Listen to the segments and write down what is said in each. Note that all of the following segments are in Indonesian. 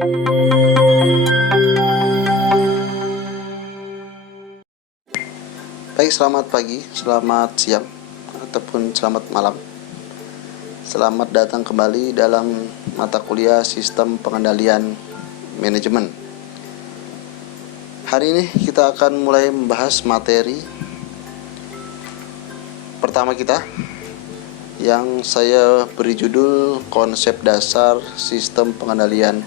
Baik, selamat pagi, selamat siang, ataupun selamat malam. Selamat datang kembali dalam mata kuliah Sistem Pengendalian Manajemen. Hari ini kita akan mulai membahas materi pertama kita, yang saya beri judul Konsep Dasar Sistem Pengendalian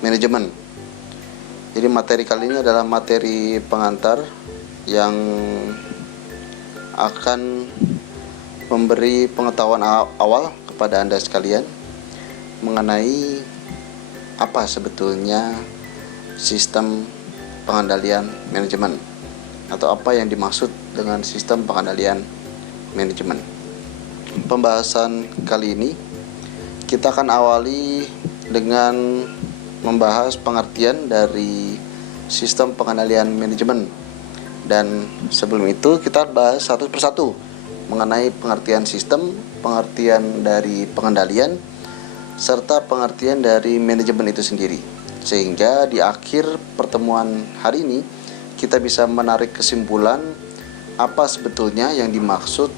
Manajemen. Jadi materi kali ini adalah materi pengantar yang akan memberi pengetahuan awal kepada Anda sekalian mengenai apa sebetulnya sistem pengendalian manajemen, atau apa yang dimaksud dengan sistem pengendalian manajemen. Pembahasan kali ini kita akan awali dengan membahas pengertian dari sistem pengendalian manajemen. Dan sebelum itu kita bahas satu persatu mengenai pengertian sistem, pengertian dari pengendalian, serta pengertian dari manajemen itu sendiri. Sehingga di akhir pertemuan hari ini kita bisa menarik kesimpulan apa sebetulnya yang dimaksud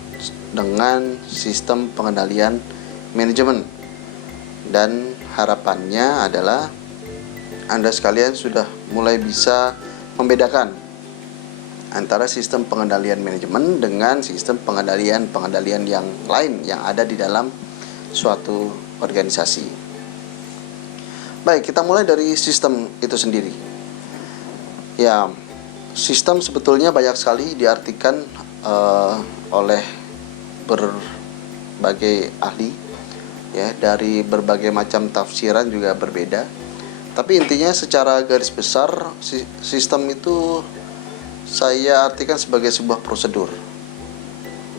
dengan sistem pengendalian manajemen. Dan harapannya adalah Anda sekalian sudah mulai bisa membedakan antara sistem pengendalian manajemen dengan sistem pengendalian yang lain yang ada di dalam suatu organisasi. Baik, kita mulai dari sistem itu sendiri. Ya, sistem sebetulnya banyak sekali diartikan oleh berbagai ahli, ya, dari berbagai macam tafsiran juga berbeda. Tapi intinya secara garis besar sistem itu saya artikan sebagai sebuah prosedur.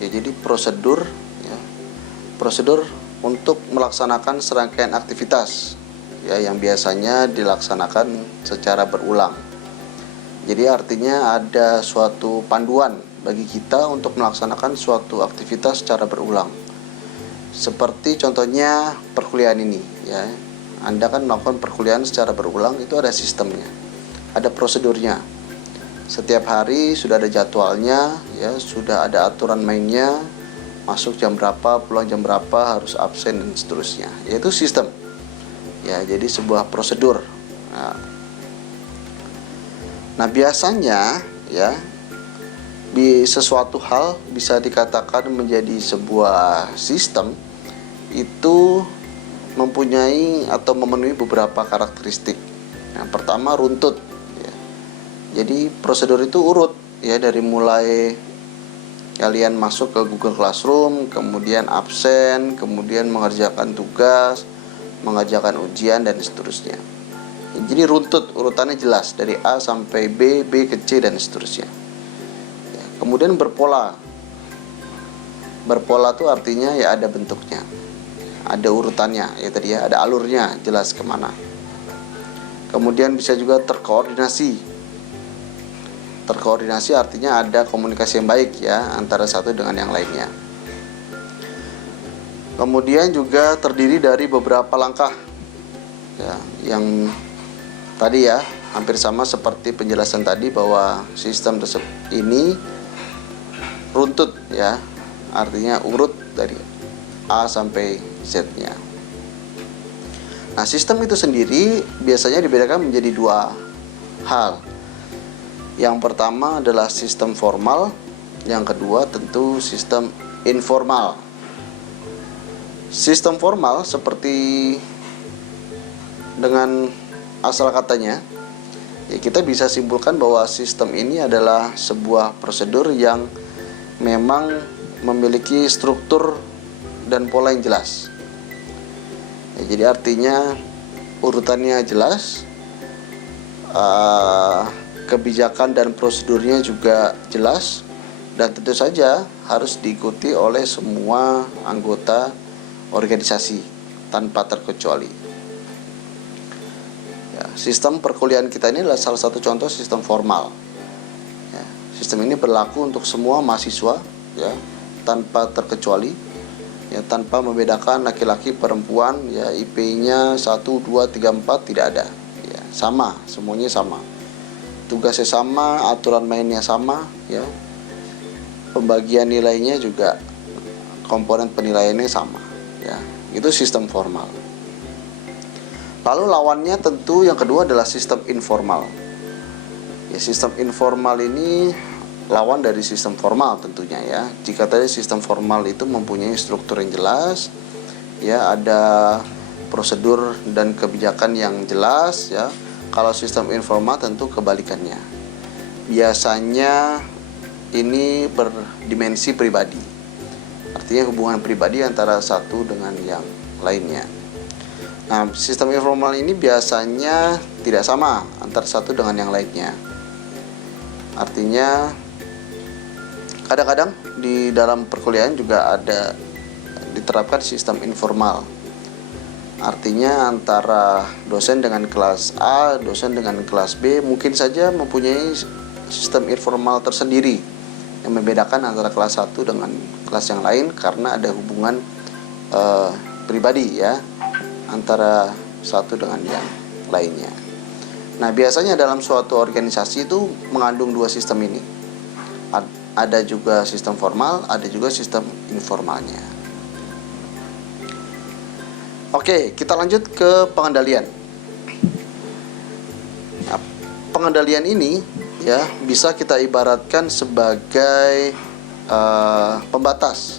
Ya, jadi prosedur untuk melaksanakan serangkaian aktivitas, ya, yang biasanya dilaksanakan secara berulang. Jadi artinya ada suatu panduan bagi kita untuk melaksanakan suatu aktivitas secara berulang. Seperti contohnya perkuliahan ini, ya. Anda kan melakukan perkuliahan secara berulang, itu ada sistemnya, ada prosedurnya. Setiap hari sudah ada jadwalnya, ya, sudah ada aturan mainnya, masuk jam berapa, pulang jam berapa, harus absen dan seterusnya. Yaitu sistem. Ya, jadi sebuah prosedur. Nah, biasanya, ya, di sesuatu hal bisa dikatakan menjadi sebuah sistem itu mempunyai atau memenuhi beberapa karakteristik. Yang pertama, runtut. Jadi prosedur itu urut, ya, dari mulai kalian masuk ke Google Classroom, kemudian absen, kemudian mengerjakan tugas, mengerjakan ujian dan seterusnya. Jadi runtut, urutannya jelas dari A sampai B, B ke C dan seterusnya. Ya, kemudian berpola. Berpola itu artinya ya ada bentuknya, ada urutannya, ya tadi ya, ada alurnya, jelas kemana. Kemudian bisa juga terkoordinasi. Terkoordinasi artinya ada komunikasi yang baik, ya, antara satu dengan yang lainnya. Kemudian juga terdiri dari beberapa langkah, ya, yang tadi ya hampir sama seperti penjelasan tadi bahwa sistem ini runtut, ya, artinya urut dari A sampai Z-nya. Nah, sistem itu sendiri biasanya dibedakan menjadi dua hal. Yang pertama adalah sistem formal, yang kedua tentu sistem informal. Sistem formal seperti dengan asal katanya, ya, kita bisa simpulkan bahwa sistem ini adalah sebuah prosedur yang memang memiliki struktur dan pola yang jelas. Ya, jadi artinya urutannya jelas, kebijakan dan prosedurnya juga jelas, dan tentu saja harus diikuti oleh semua anggota organisasi tanpa terkecuali. Ya, sistem perkuliahan kita ini adalah salah satu contoh sistem formal. Sistem ini berlaku untuk semua mahasiswa, ya, tanpa terkecuali. ya, tanpa membedakan laki-laki perempuan, ya, IP-nya 1 2 3 4 tidak ada, ya, sama, semuanya sama, tugasnya sama, aturan mainnya sama, ya, pembagian nilainya juga, komponen penilaiannya sama, ya. Itu sistem formal. Lalu lawannya tentu yang kedua adalah sistem informal. Ya, sistem informal ini lawan dari sistem formal tentunya, ya. Jika tadi sistem formal itu mempunyai struktur yang jelas, ya, ada prosedur dan kebijakan yang jelas, ya. Kalau sistem informal tentu kebalikannya. Biasanya ini berdimensi pribadi. Artinya hubungan pribadi antara satu dengan yang lainnya. Nah, sistem informal ini biasanya tidak sama antara satu dengan yang lainnya. Artinya kadang-kadang di dalam perkuliahan juga ada diterapkan sistem informal. Artinya antara dosen dengan kelas A, dosen dengan kelas B mungkin saja mempunyai sistem informal tersendiri yang membedakan antara kelas 1 dengan kelas yang lain karena ada hubungan pribadi, ya, antara satu dengan yang lainnya. Nah, biasanya dalam suatu organisasi itu mengandung dua sistem ini. Ada juga sistem formal, ada juga sistem informalnya. Oke, kita lanjut ke pengendalian. Nah, pengendalian ini, ya, bisa kita ibaratkan sebagai pembatas.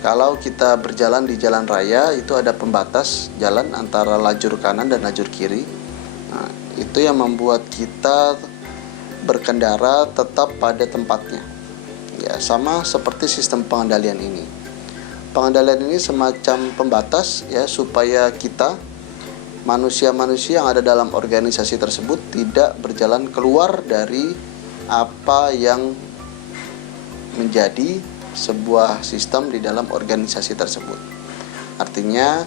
Kalau kita berjalan di jalan raya, itu ada pembatas jalan antara lajur kanan dan lajur kiri. Nah, itu yang membuat kita berkendara tetap pada tempatnya. Ya, sama seperti sistem pengendalian ini. Pengendalian ini semacam pembatas, ya, supaya kita, manusia-manusia yang ada dalam organisasi tersebut, tidak berjalan keluar dari apa yang menjadi sebuah sistem di dalam organisasi tersebut. Artinya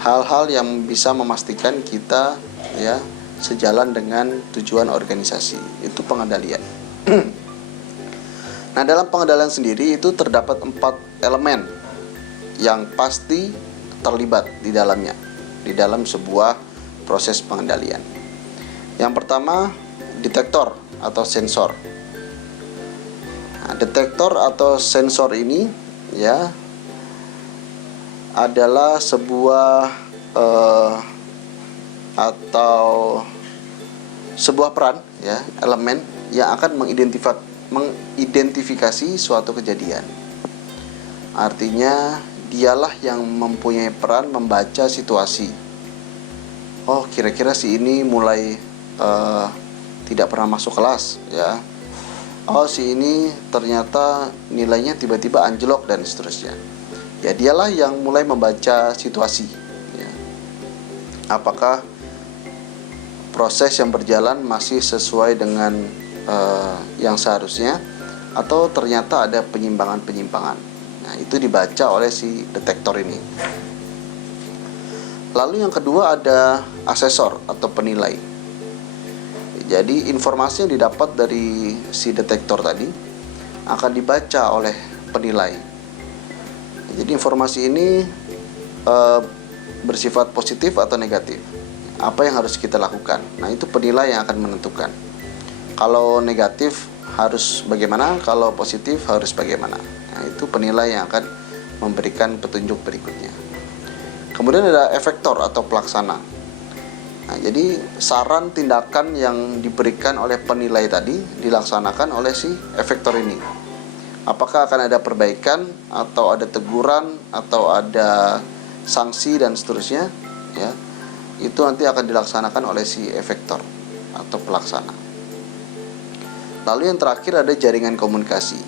hal-hal yang bisa memastikan kita, ya, sejalan dengan tujuan organisasi, itu pengendalian. Nah, dalam pengendalian sendiri itu terdapat 4 elemen yang pasti terlibat di dalamnya, di dalam sebuah proses pengendalian. Yang pertama, detektor atau sensor. Nah, detektor atau sensor ini, ya, adalah sebuah atau sebuah peran, ya, elemen yang akan mengidentifikasi suatu kejadian. Artinya dialah yang mempunyai peran membaca situasi. Oh, kira-kira si ini mulai tidak pernah masuk kelas, ya. Oh, si ini ternyata nilainya tiba-tiba anjlok dan seterusnya. Ya, dialah yang mulai membaca situasi, ya. Apakah proses yang berjalan masih sesuai dengan yang seharusnya, atau ternyata ada penyimpangan-penyimpangan. Nah, itu dibaca oleh si detektor ini. Lalu yang kedua ada asesor atau penilai. Jadi informasi yang didapat dari si detektor tadi akan dibaca oleh penilai. Jadi informasi ini bersifat positif atau negatif. Apa yang harus kita lakukan? Nah, itu penilai yang akan menentukan. Kalau negatif harus bagaimana, kalau positif harus bagaimana. Nah, itu penilai yang akan memberikan petunjuk berikutnya. Kemudian ada efektor atau pelaksana. Nah, jadi saran tindakan yang diberikan oleh penilai tadi dilaksanakan oleh si efektor ini. Apakah akan ada perbaikan atau ada teguran atau ada sanksi dan seterusnya, ya. Itu nanti akan dilaksanakan oleh si efektor atau pelaksana. Lalu yang terakhir ada jaringan komunikasi.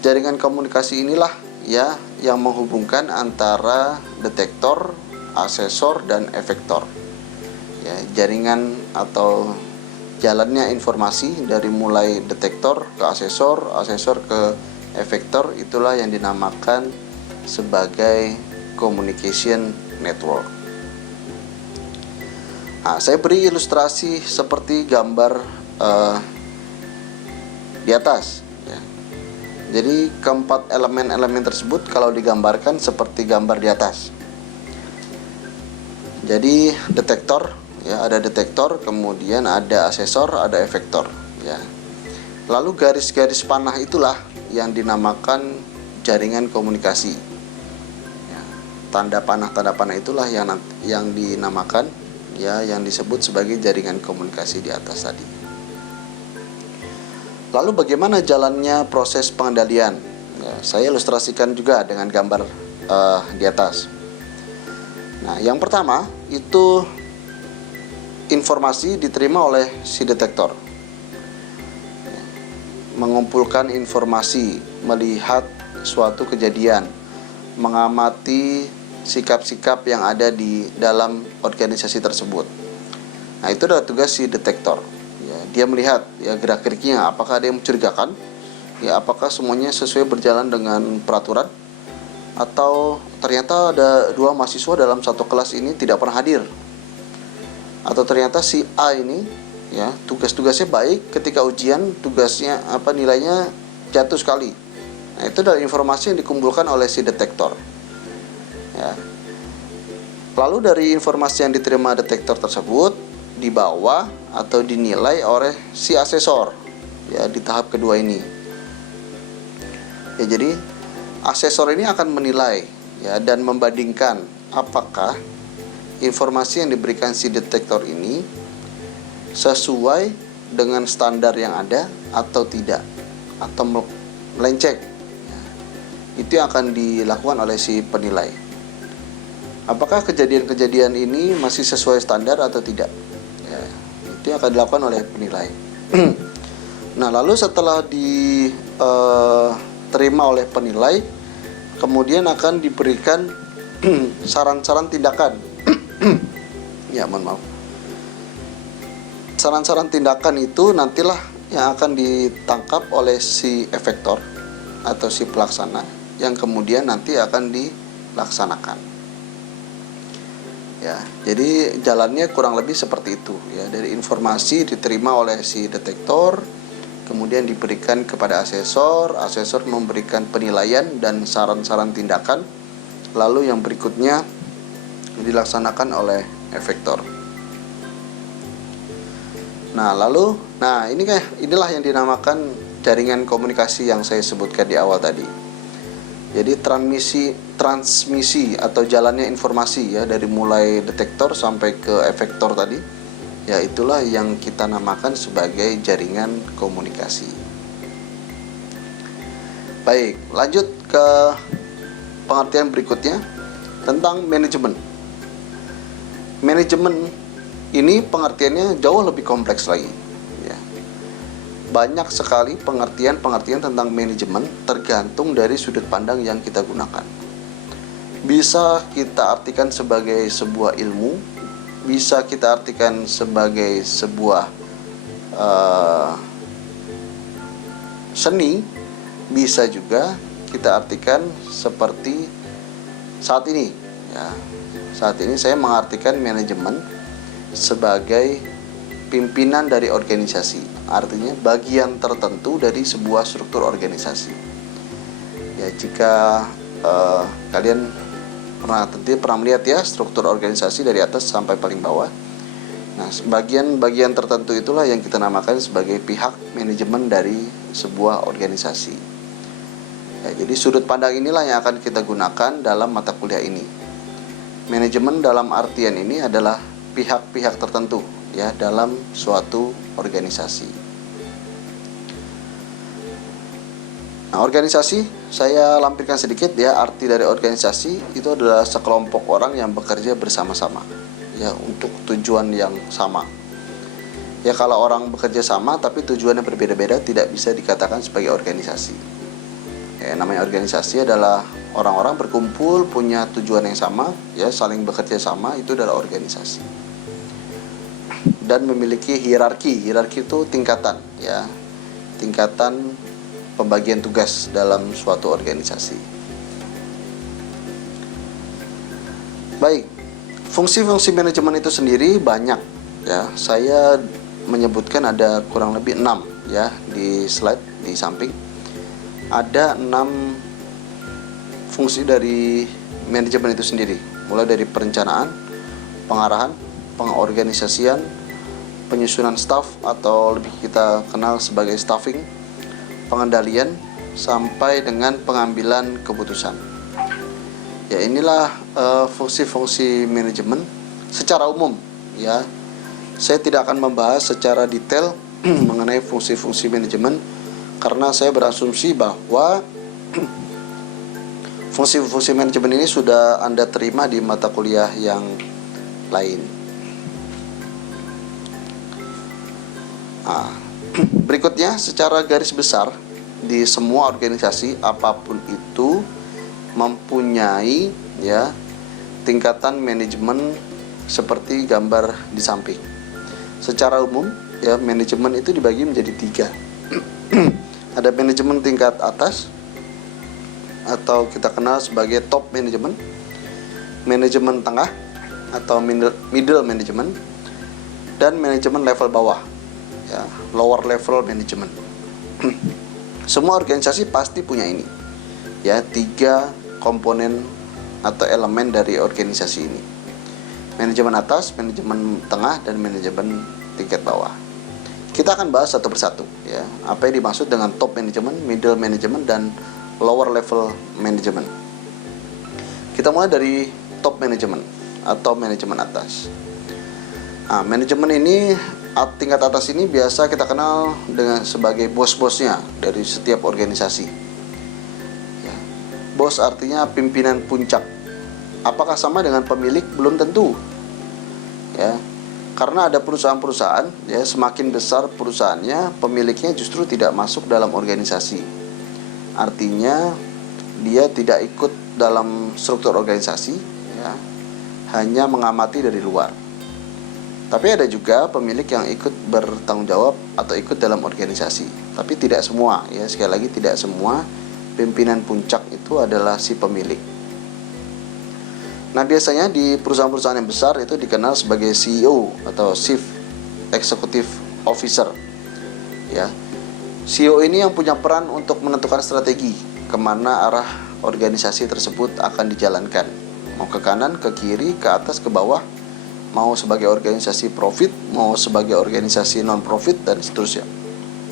Jaringan komunikasi inilah, ya, yang menghubungkan antara detektor, asesor, dan efektor. Ya, jaringan atau jalannya informasi dari mulai detektor ke asesor, asesor ke efektor, itulah yang dinamakan sebagai communication network. Nah, saya beri ilustrasi seperti gambar di atas, ya. Jadi keempat elemen-elemen tersebut kalau digambarkan seperti gambar di atas. Jadi detektor, ya, ada detektor, kemudian ada asesor, ada efektor, ya. Lalu garis-garis panah itulah yang dinamakan jaringan komunikasi. Ya, tanda panah itulah yang dinamakan, ya, yang disebut sebagai jaringan komunikasi di atas tadi. Lalu bagaimana jalannya proses pengendalian? Ya, saya ilustrasikan juga dengan gambar di atas. Nah, yang pertama itu informasi diterima oleh si detektor. Mengumpulkan informasi, melihat suatu kejadian, mengamati sikap-sikap yang ada di dalam organisasi tersebut. Nah, itu adalah tugas si detektor. Ya, dia melihat, ya, gerak-geriknya, apakah ada yang mencurigakan, ya, apakah semuanya sesuai berjalan dengan peraturan, atau ternyata ada 2 mahasiswa dalam satu kelas ini tidak pernah hadir, atau ternyata si A ini, ya, tugas-tugasnya baik, ketika ujian tugasnya nilainya jatuh sekali. Nah, itu adalah informasi yang dikumpulkan oleh si detektor, ya. Lalu dari informasi yang diterima detektor tersebut dibawa atau dinilai oleh si asesor, ya, di tahap kedua ini. Ya, jadi asesor ini akan menilai, ya, dan membandingkan apakah informasi yang diberikan si detektor ini sesuai dengan standar yang ada atau tidak, atau melenceng. Ya, itu yang akan dilakukan oleh si penilai. Apakah kejadian-kejadian ini masih sesuai standar atau tidak? Ya, itu yang akan dilakukan oleh penilai. Nah, lalu setelah diterima oleh penilai, kemudian akan diberikan saran-saran tindakan. Ya, mohon maaf. Saran-saran tindakan itu nantilah yang akan ditangkap oleh si efektor atau si pelaksana, yang kemudian nanti akan dilaksanakan. Ya, jadi jalannya kurang lebih seperti itu, ya. Dari informasi diterima oleh si detektor, kemudian diberikan kepada asesor, asesor memberikan penilaian dan saran-saran tindakan, lalu yang berikutnya dilaksanakan oleh efektor. Nah, inilah yang dinamakan jaringan komunikasi yang saya sebutkan di awal tadi. Jadi transmisi atau jalannya informasi, ya, dari mulai detektor sampai ke efektor tadi, ya, itulah yang kita namakan sebagai jaringan komunikasi. Baik, lanjut ke pengertian berikutnya tentang manajemen. Manajemen ini pengertiannya jauh lebih kompleks lagi, ya. Banyak sekali pengertian tentang manajemen, tergantung dari sudut pandang yang kita gunakan. Bisa kita artikan sebagai sebuah ilmu, bisa kita artikan sebagai sebuah seni, bisa juga kita artikan seperti saat ini, ya. Saat ini saya mengartikan manajemen sebagai pimpinan dari organisasi, artinya bagian tertentu dari sebuah struktur organisasi. Ya, jika kalian pernah melihat, ya, struktur organisasi dari atas sampai paling bawah. Nah, bagian tertentu itulah yang kita namakan sebagai pihak manajemen dari sebuah organisasi. Ya, jadi sudut pandang inilah yang akan kita gunakan dalam mata kuliah ini. Manajemen dalam artian ini adalah pihak-pihak tertentu, ya, dalam suatu organisasi. Nah, organisasi saya lampirkan sedikit, ya. Arti dari organisasi itu adalah sekelompok orang yang bekerja bersama-sama, ya, untuk tujuan yang sama. Ya, kalau orang bekerja sama tapi tujuannya berbeda-beda, tidak bisa dikatakan sebagai organisasi. Ya, namanya organisasi adalah orang-orang berkumpul punya tujuan yang sama, ya, saling bekerja sama, itu adalah organisasi. Dan memiliki hierarki itu tingkatan, ya, tingkatan pembagian tugas dalam suatu organisasi. Baik, fungsi-fungsi manajemen itu sendiri banyak, ya. Saya menyebutkan ada kurang lebih 6, ya, di slide di samping. ada 6 fungsi dari manajemen itu sendiri, mulai dari perencanaan, pengarahan, pengorganisasian, penyusunan staf atau lebih kita kenal sebagai staffing, pengendalian, sampai dengan pengambilan keputusan. Ya, inilah fungsi-fungsi manajemen secara umum ya. Saya tidak akan membahas secara detail mengenai fungsi-fungsi manajemen karena saya berasumsi bahwa fungsi-fungsi manajemen ini sudah Anda terima di mata kuliah yang lain. Nah, berikutnya secara garis besar di semua organisasi apapun itu mempunyai ya tingkatan manajemen seperti gambar di samping. Secara umum ya manajemen itu dibagi menjadi 3. Ada manajemen tingkat atas atau kita kenal sebagai top manajemen, manajemen tengah atau middle management, dan manajemen level bawah ya, lower level management. Semua organisasi pasti punya ini ya, 3 komponen atau elemen dari organisasi ini: manajemen atas, manajemen tengah, dan manajemen tingkat bawah. Kita akan bahas satu persatu ya, apa yang dimaksud dengan top management, middle management, dan lower level management. Kita mulai dari top management atau manajemen atas. Nah, manajemen ini tingkat atas ini biasa kita kenal dengan sebagai bos-bosnya dari setiap organisasi ya. Bos artinya pimpinan puncak. Apakah sama dengan pemilik? Belum tentu ya, karena ada perusahaan-perusahaan ya, semakin besar perusahaannya, pemiliknya justru tidak masuk dalam organisasi. Artinya dia tidak ikut dalam struktur organisasi ya, hanya mengamati dari luar. Tapi ada juga pemilik yang ikut bertanggung jawab atau ikut dalam organisasi. Tapi tidak semua ya, sekali lagi tidak semua pimpinan puncak itu adalah si pemilik. Nah, biasanya di perusahaan-perusahaan yang besar itu dikenal sebagai CEO atau Chief Executive Officer ya. CEO ini yang punya peran untuk menentukan strategi kemana arah organisasi tersebut akan dijalankan, mau ke kanan, ke kiri, ke atas, ke bawah, mau sebagai organisasi profit, mau sebagai organisasi non profit, dan seterusnya.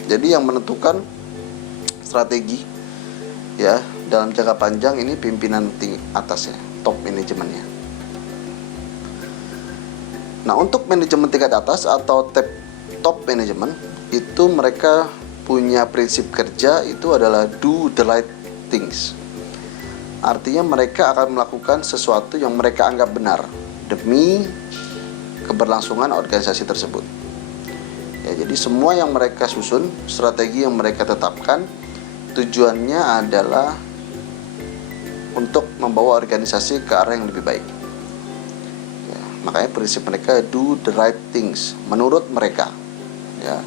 Jadi yang menentukan strategi ya dalam jangka panjang ini pimpinan atasnya, top manajemennya. Nah, untuk manajemen tingkat atas atau top manajemen itu mereka punya prinsip kerja itu adalah do the right things. Artinya mereka akan melakukan sesuatu yang mereka anggap benar demi keberlangsungan organisasi tersebut. Ya, jadi semua yang mereka susun, strategi yang mereka tetapkan, tujuannya adalah untuk membawa organisasi ke arah yang lebih baik. Ya, makanya prinsip mereka do the right things menurut mereka. Ya,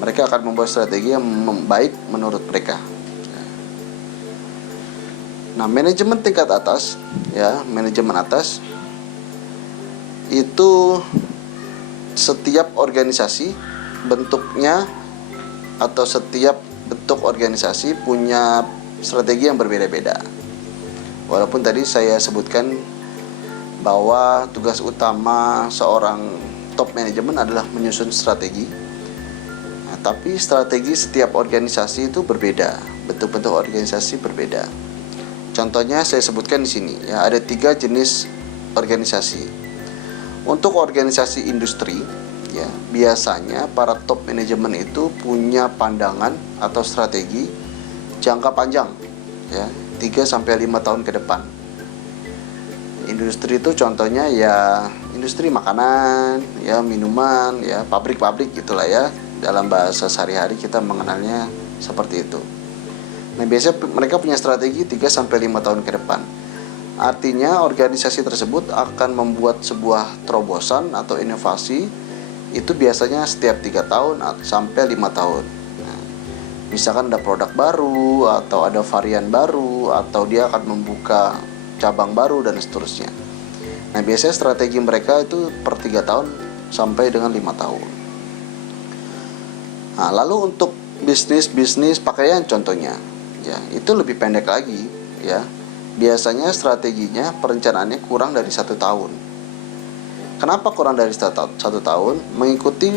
mereka akan membuat strategi yang baik menurut mereka. Ya. Nah, manajemen tingkat atas, ya, manajemen atas itu setiap organisasi bentuknya atau setiap bentuk organisasi punya strategi yang berbeda-beda. Walaupun tadi saya sebutkan bahwa tugas utama seorang top manajemen adalah menyusun strategi. Nah, tapi strategi setiap organisasi itu berbeda, bentuk-bentuk organisasi berbeda. Contohnya saya sebutkan di sini ya, ada 3 jenis organisasi. Untuk organisasi industri ya, biasanya para top manajemen itu punya pandangan atau strategi jangka panjang ya, 3-5 tahun ke depan. Industri itu contohnya ya industri makanan, ya minuman, ya pabrik-pabrik gitulah ya. Dalam bahasa sehari-hari kita mengenalnya seperti itu. Nah, biasanya mereka punya strategi 3-5 tahun ke depan. Artinya organisasi tersebut akan membuat sebuah terobosan atau inovasi itu biasanya setiap 3 tahun sampai 5 tahun. Nah, misalkan ada produk baru atau ada varian baru atau dia akan membuka cabang baru dan seterusnya. Nah, biasanya strategi mereka itu per 3 tahun sampai dengan 5 tahun. Nah, lalu untuk bisnis pakaian contohnya. ya itu lebih pendek lagi, ya. Biasanya strateginya perencanaannya kurang dari 1 tahun. Kenapa kurang dari 1 tahun? Mengikuti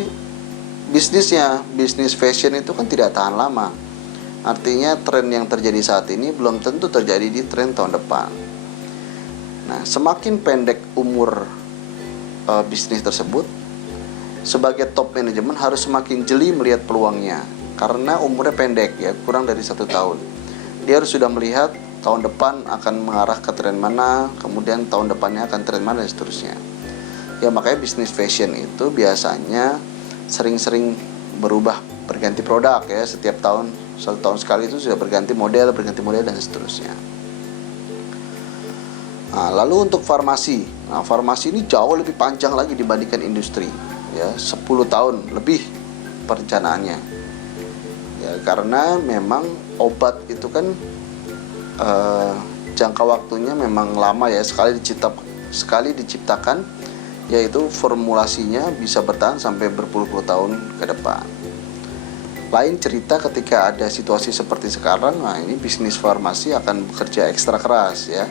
bisnisnya. Bisnis fashion itu kan tidak tahan lama. Artinya tren yang terjadi saat ini belum tentu terjadi di tren tahun depan. Nah, semakin pendek umur bisnis tersebut, sebagai top manajemen harus semakin jeli melihat peluangnya. Karena umurnya pendek, ya, kurang dari 1 tahun. Dia harus sudah melihat tahun depan akan mengarah ke tren mana, kemudian tahun depannya akan tren mana, dan seterusnya. Ya, makanya bisnis fashion itu biasanya sering-sering berubah, berganti produk, ya. Setiap tahun, 1 tahun sekali itu sudah berganti model, dan seterusnya. Nah, lalu untuk farmasi. Nah, farmasi ini jauh lebih panjang lagi dibandingkan industri, ya, 10 tahun lebih perencanaannya. Ya, karena memang obat itu kan jangka waktunya memang lama, ya. Sekali diciptakan, yaitu formulasinya bisa bertahan sampai berpuluh-puluh tahun ke depan. Lain cerita ketika ada situasi seperti sekarang. Nah, ini bisnis farmasi akan bekerja ekstra keras, ya.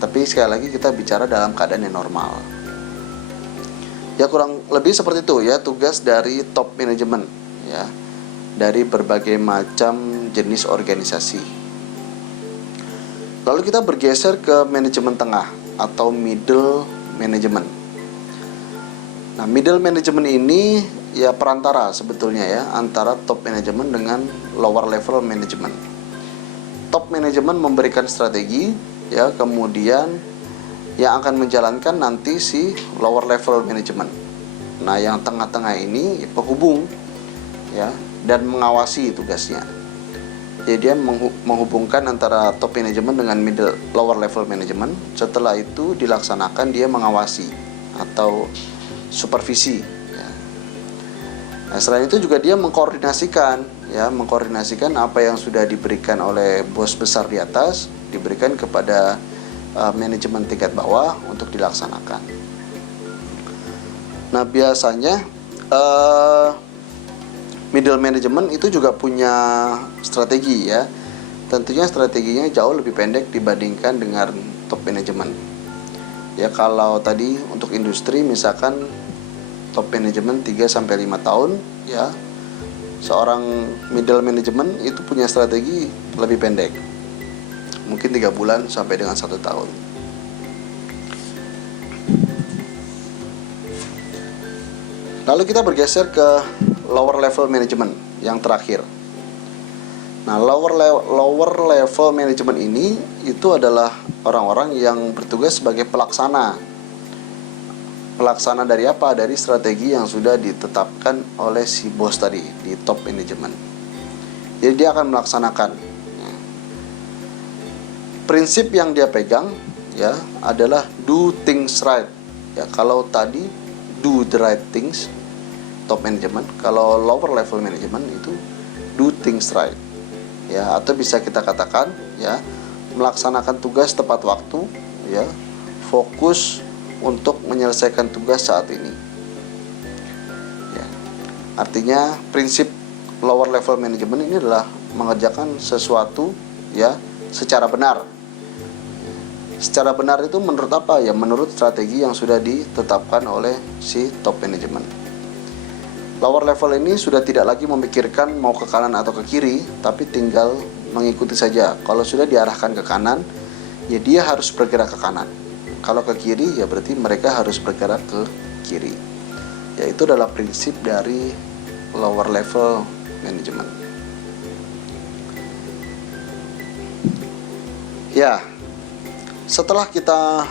Tapi sekali lagi kita bicara dalam keadaan yang normal. Ya, kurang lebih seperti itu, ya, tugas dari top manajemen, ya, dari berbagai macam jenis organisasi. Lalu kita bergeser ke manajemen tengah atau middle management. Nah, middle management ini ya perantara sebetulnya, ya, antara top management dengan lower level management. Top management memberikan strategi, ya, kemudian yang akan menjalankan nanti si lower level management. Nah, yang tengah-tengah ini penghubung, ya, dan mengawasi tugasnya. Jadi dia menghubungkan antara top management dengan lower level management. Setelah itu dilaksanakan, dia mengawasi atau supervisi, ya. Nah, selain itu juga dia mengkoordinasikan apa yang sudah diberikan oleh bos besar di atas, diberikan kepada manajemen tingkat bawah untuk dilaksanakan. Nah, biasanya middle management itu juga punya strategi, ya. Tentunya strateginya jauh lebih pendek dibandingkan dengan top management. Ya, kalau tadi untuk industri misalkan top management 3-5 tahun, ya. Seorang middle management itu punya strategi lebih pendek. Mungkin 3 bulan sampai dengan 1 tahun. Lalu kita bergeser ke lower level management yang terakhir. Nah, lower level management ini itu adalah orang-orang yang bertugas sebagai pelaksana. Pelaksana dari apa? Dari strategi yang sudah ditetapkan oleh si bos tadi di top management. Jadi dia akan melaksanakan. Prinsip yang dia pegang, ya, adalah do things right. Ya, kalau tadi do the right things, top management. Kalau lower level management itu do things right, ya, atau bisa kita katakan, ya, melaksanakan tugas tepat waktu, ya, fokus untuk menyelesaikan tugas saat ini, ya. Artinya prinsip lower level management ini adalah mengerjakan sesuatu, ya, secara benar. Secara benar itu menurut apa? Ya, menurut strategi yang sudah ditetapkan oleh si top management. Lower level ini sudah tidak lagi memikirkan mau ke kanan atau ke kiri, tapi tinggal mengikuti saja. Kalau sudah diarahkan ke kanan, ya dia harus bergerak ke kanan. Kalau ke kiri, ya berarti mereka harus bergerak ke kiri. Ya, itu adalah prinsip dari lower level management. Ya, setelah kita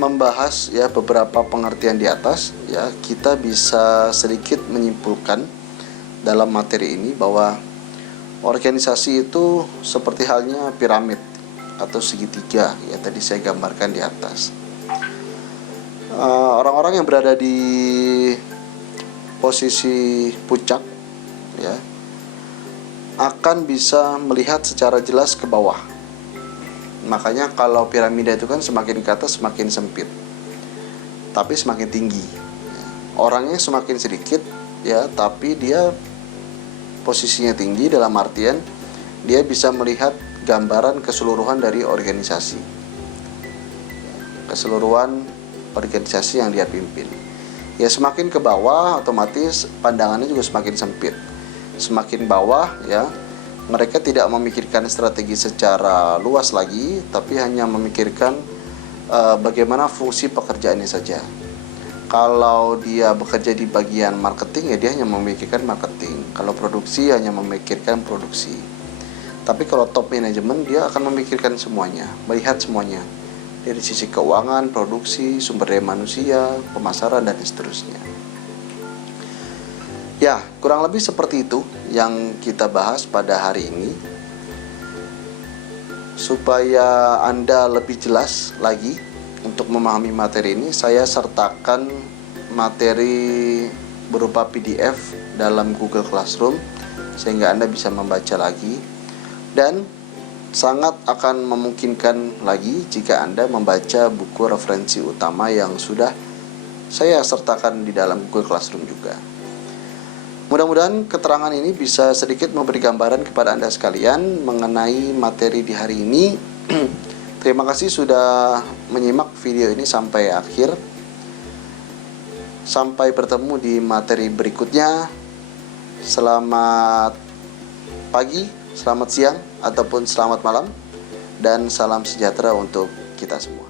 membahas, ya, beberapa pengertian di atas, ya, kita bisa sedikit menyimpulkan dalam materi ini bahwa organisasi itu seperti halnya piramid atau segitiga, ya, tadi saya gambarkan di atas. Orang-orang yang berada di posisi puncak, ya, akan bisa melihat secara jelas ke bawah. Makanya kalau piramida itu kan semakin ke atas semakin sempit, tapi semakin tinggi. Orangnya semakin sedikit, ya, tapi dia posisinya tinggi dalam artian dia bisa melihat gambaran keseluruhan dari organisasi, keseluruhan organisasi yang dia pimpin. Ya, semakin ke bawah otomatis pandangannya juga semakin sempit. Semakin bawah ya, mereka tidak memikirkan strategi secara luas lagi, tapi hanya memikirkan bagaimana fungsi pekerjaannya saja. Kalau dia bekerja di bagian marketing, ya dia hanya memikirkan marketing. Kalau produksi, hanya memikirkan produksi. Tapi kalau top management, dia akan memikirkan semuanya, melihat semuanya dari sisi keuangan, produksi, sumber daya manusia, pemasaran, dan seterusnya. Ya, kurang lebih seperti itu yang kita bahas pada hari ini. Supaya Anda lebih jelas lagi untuk memahami materi ini, saya sertakan materi berupa PDF dalam Google Classroom sehingga Anda bisa membaca lagi, dan sangat akan memungkinkan lagi jika Anda membaca buku referensi utama yang sudah saya sertakan di dalam Google Classroom juga. Mudah-mudahan keterangan ini bisa sedikit memberi gambaran kepada Anda sekalian mengenai materi di hari ini. Terima kasih sudah menyimak video ini sampai akhir. Sampai bertemu di materi berikutnya. Selamat pagi, selamat siang, ataupun selamat malam, dan salam sejahtera untuk kita semua.